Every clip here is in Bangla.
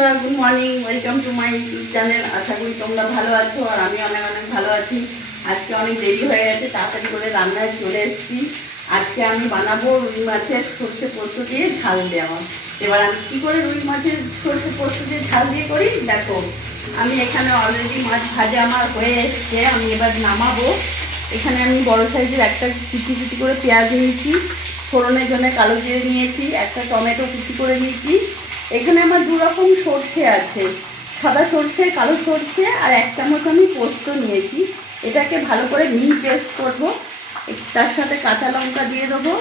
বন্ধুরা, good morning, welcome to my YouTube channel. আশা করি তোমরা ভালো আছো আর আমি অনেক অনেক ভালো আছি। আজকে অনেক দেরি হয়ে গেছে, তাড়াতাড়ি করে রান্নায় চলে এসেছি। আজকে আমি বানাবো রুই মাছের সর্ষে পোস্ত দিয়ে ঝাল দেওয়া। এবার আমি কী করে রুই মাছের সর্ষে পোস্ত দিয়ে ঝাল দিয়ে করি দেখো। আমি এখানে অলরেডি মাছ ভাজা আমার হয়ে এসছে, আমি এবার নামাবো। এখানে আমি বড় সাইজের একটা কুচি কুচি করে পেঁয়াজ নিয়েছি, ফোড়নের জন্য কালো জিরে নিয়েছি, একটা টমেটো কুচি করে নিয়েছি। এখানে আমার দু রকম সর্ষে আছে, সাদা সর্ষে, কালো সর্ষে, আর 1 চামচ আমি পোস্ত নিয়েছি। এটাকে ভালো করে মিহি পেস্ট করবো। তার সাথে কাঁচা লঙ্কা দিয়ে দেবো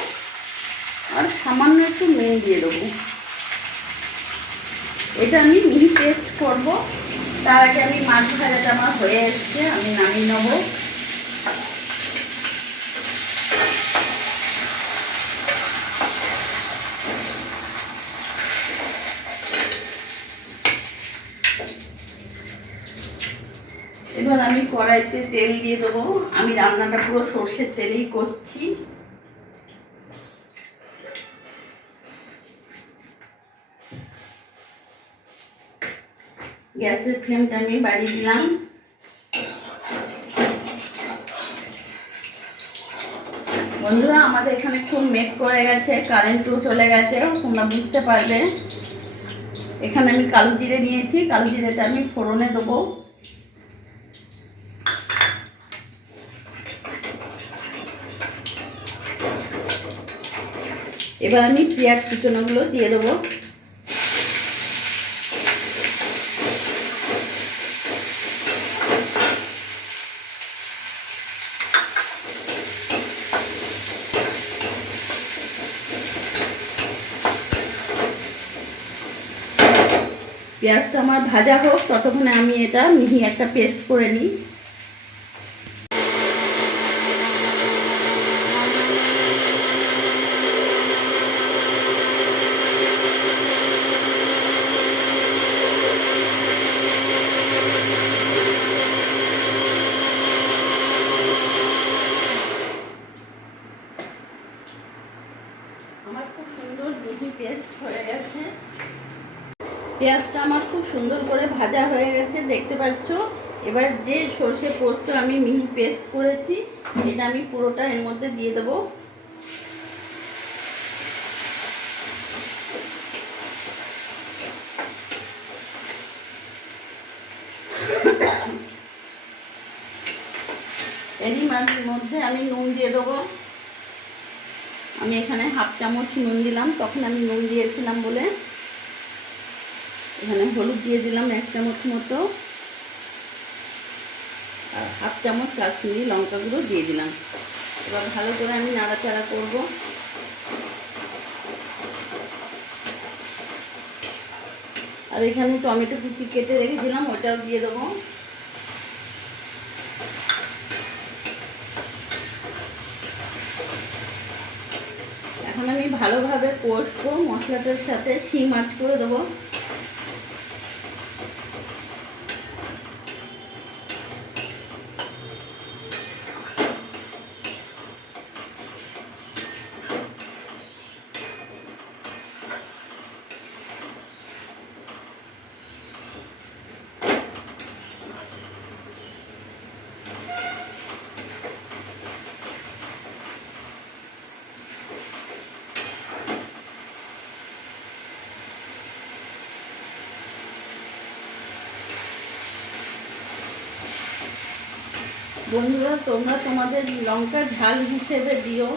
আর সামান্য একটু নুন দিয়ে দেবো। এটা আমি মিহি পেস্ট করব। তার আগে আমি মাছ ভাজাটা আমার হয়ে এসছে, আমি নামিয়ে নেবো। এবার আমি কড়াইতে তেল দিয়ে দেবো। আমি রান্নাটা পুরো সর্ষের তেলেই করছি। গ্যাসের ফ্লেমটা আমি বাড়িয়ে দিলাম। বন্ধুরা, আমাদের এখানে খুব মেঘ করে গেছে, কারেন্টও চলে গেছে, তোমরা বুঝতে পারবে। এখানে আমি কালো জিরে নিয়েছি, কালো জিরেটা আমি ফোড়নে দেবো। এবার আমি পেঁয়াজ কুচনোগুলো দিয়ে দেবো। পেঁয়াজটা আমার ভাজা হোক, ততক্ষণে আমি এটা মিহি একটা পেস্ট করে নিই। আমার খুব সুন্দর মিহি পেস্ট হয়ে গেছে। পেঁয়াজটা আমার খুব সুন্দর করে ভাজা হয়ে গেছে, দেখতে পাচ্ছ। এবার যে সর্ষে পোস্ত আমি মিহি পেস্ট করেছি, এটা আমি পুরোটা এর মধ্যে দিয়ে দেবো। এরই মধ্যে আমি নুন দিয়ে দেবো। আমি এখানে 1/2 চামচ নুন দিলাম, তখন আমি নুন দিয়েছিলাম বলে। এখানে হলুদ দিয়ে দিলাম 1 চামচ মতো, আর 1/2 চামচ কাশ্মীরি লঙ্কা গুঁড়ো দিয়ে দিলাম। এবার ভালো করে আমি নাড়াচাড়া করব। আর এখানে টমেটো কুচি কেটে রেখেছিলাম, ওটাও দিয়ে দেবো। এখন আমি ভালোভাবে কষবো, মশলাটার সাথে শিম আঁচ করে দেবো। বন্ধুরা, তোমরা তোমাদের লঙ্কা ঝাল হিসেবে দিও,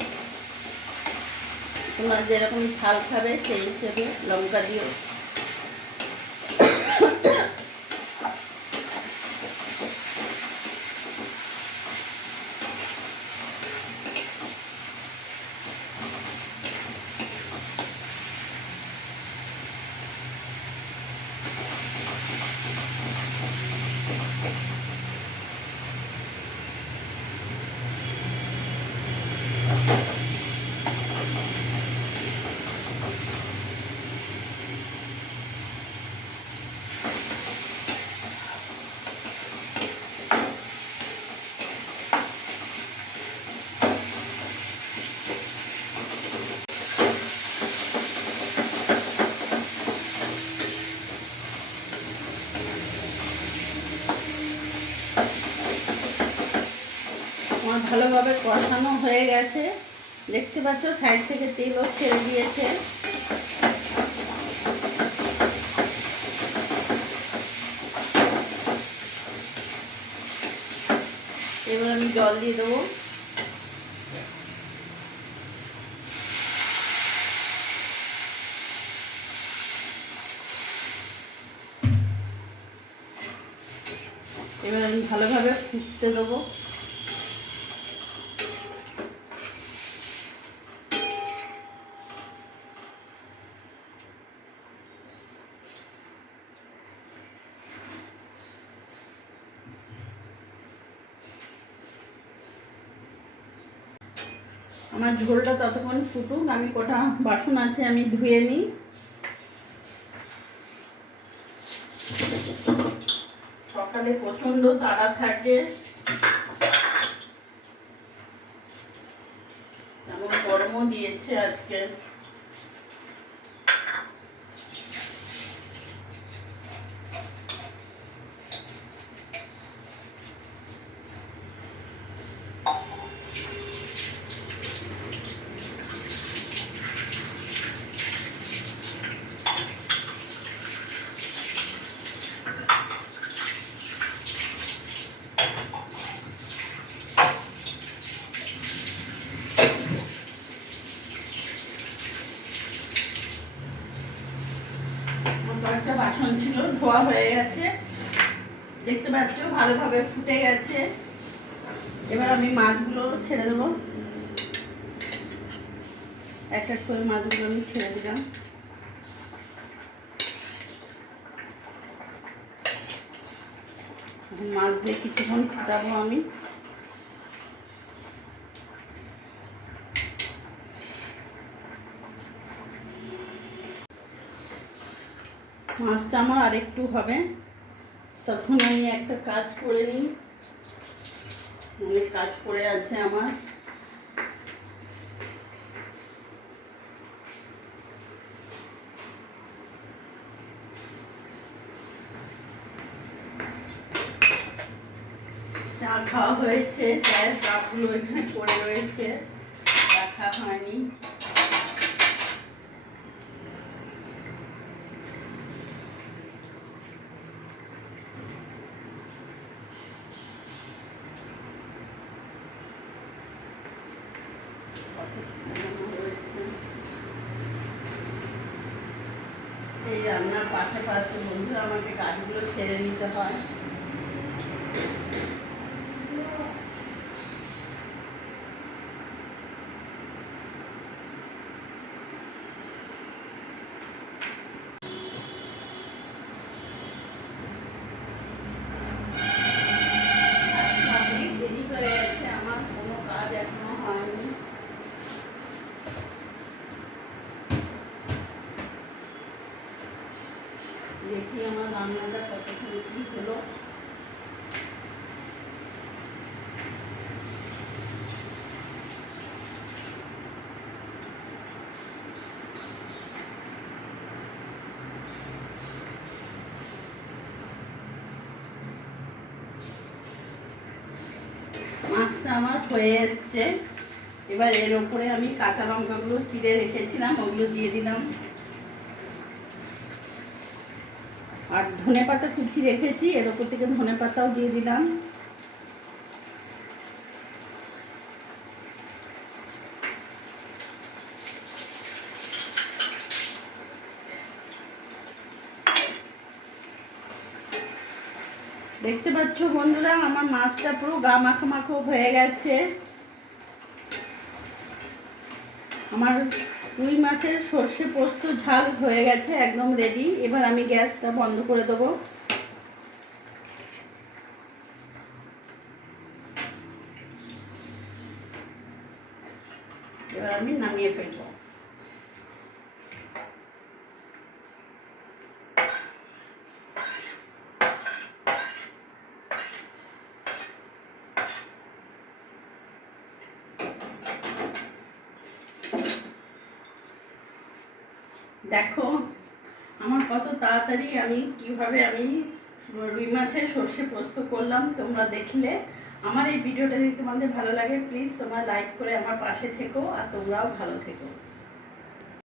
তোমরা যেরকম ঝাল খাবে সেই হিসেবে লঙ্কা দিও। ভালোভাবে কষানো হয়ে গেছে, দেখতে পাচ্ছ সাইড থেকে তেলও ছেড়ে দিয়েছে। এবার আমি জল দিয়ে দেবো। এবার আমি ভালোভাবে ফুটতে দেবো। আমার ঝোলটা ততক্ষণ ফুটুক, আমি কটা বাসন আছে আমি ধুয়ে নিই। সকালে প্রচন্ড তাড়া থাকে, তেমন গরমও দিয়েছে আজকে। কয়েকটা বাসন ছিল, ধোয়া হয়ে গেছে, দেখতে পাচ্ছ ভালোভাবে ফুটে গেছে। এবার আমি মাছগুলো ছেড়ে দেবো, এক এক করে মাছগুলো আমি ছেড়ে দিলাম। মাছ দিয়ে কিছুক্ষণ ফুটাবো আমি। মাছটা আমার আরেকটু হবে, তখন আমি একটা কাজ করে নিই, অনেক কাজ পড়ে আছে আমার। চা খাওয়া হয়েছে, চায়ের কাপগুলো এখানে পড়ে রয়েছে, রাখা হয়নি। এই রান্নার পাশাপাশি বন্ধুরা আমাকে কাজগুলো সেরে নিতে হয়। দেরি হয়ে গেছে, আমার কোনো কাজ এখনো হয়নি। দেখি আমার রান্নাটা কতক্ষণ কি হলো। মাছটা আমার হয়ে এসছে, এবার এর উপরে আমি কাঁচা লঙ্কাগুলো চিড়ে রেখেছিলাম ওগুলো দিয়ে দিলাম, আর ধনে পাতা কুচি রেখেছি এর উপর থেকে ধনে পাতাও দিয়ে দিলাম। দেখতে পাচ্ছ বন্ধুরা আমার মাছটা পুরো গা মাখো মাখো হয়ে গেছে। আমার রুই মাছের সর্ষে পোস্ত ঝাল হয়ে গেছে, একদম রেডি। এবার আমি গ্যাসটা বন্ধ করে দেবো। এবার আমি নামিয়ে ফেলবো। দেখো আমার কত তাড়াতাড়ি আমি কিভাবে রুই মাছের সর্ষে পোস্ত করলাম তোমরা দেখলে। আমার এই ভিডিওটা যদি তোমাদের ভালো লাগে প্লিজ তোমরা লাইক করে আমার পাশে থেকো আর তোমরাও ভালো থেকো।